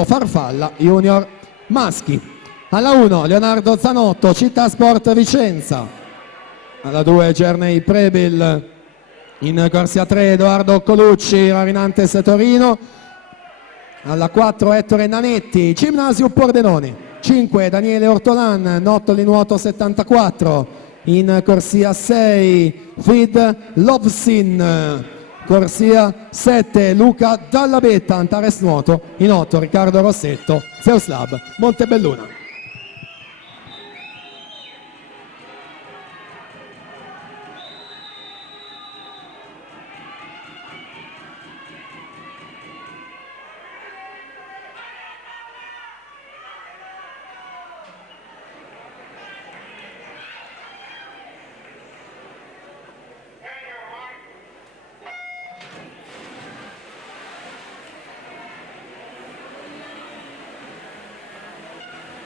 Farfalla Junior maschi. Alla 1 Leonardo Zanotto, Città Sport Vicenza. Alla 2 Gernei Prebil. In corsia 3 Edoardo Colucci, Rarinantes Torino. Alla 4 Ettore Nanetti, Gimnasio Pordenone. 5 Daniele Ortolan, Nottoli Nuoto 74. In corsia 6 Fid Lovsin. Corsia 7 Luca Dallabetta, Antares Nuoto. In 8 Riccardo Rossetto, Zeus Lab Montebelluna.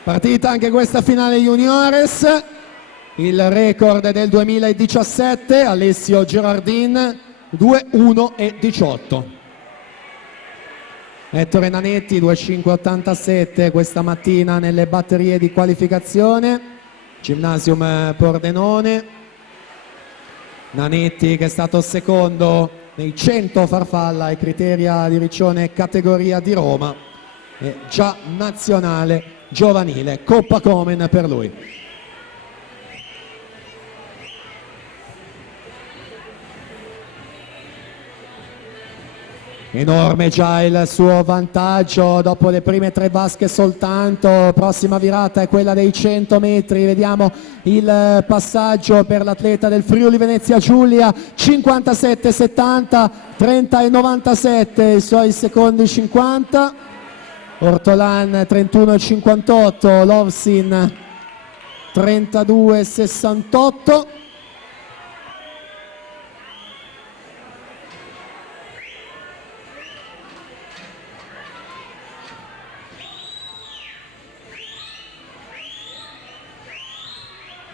Partita anche questa finale juniores, il record del 2017, Alessio Girardin 2:1:18. Ettore Nanetti 2:5:87 questa mattina nelle batterie di qualificazione, Gymnasium Pordenone. Nanetti che è stato secondo nei 100 farfalla e criteria di Riccione categoria di Roma, e già nazionale giovanile, Coppa Komen per lui. Enorme già il suo vantaggio dopo le prime 3 vasche soltanto. Prossima virata è quella dei 100 metri, vediamo il passaggio per l'atleta del Friuli Venezia Giulia, 57-70, 30-97 i suoi secondi 50. Ortolan 31,58, Lovsin 32,68.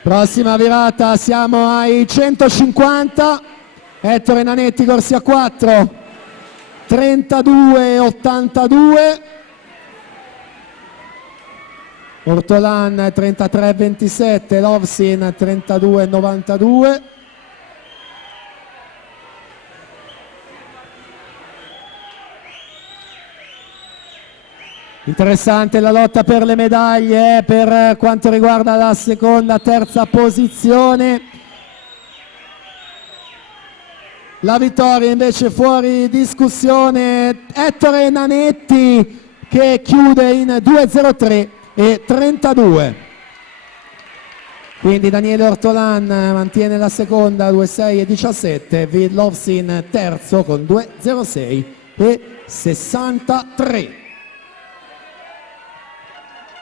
Prossima virata, siamo ai 150, Ettore Nanetti corsia 4, 32,82. Ortolan 33,27, Lovsin 32,92. Interessante la lotta per le medaglie per quanto riguarda la seconda, terza posizione. La vittoria invece fuori discussione, Ettore Nanetti che chiude in 2:03 e 32. Quindi Daniele Ortolan mantiene la seconda 2:6 e 17, Vid Lovsin terzo con 2:06 e 63.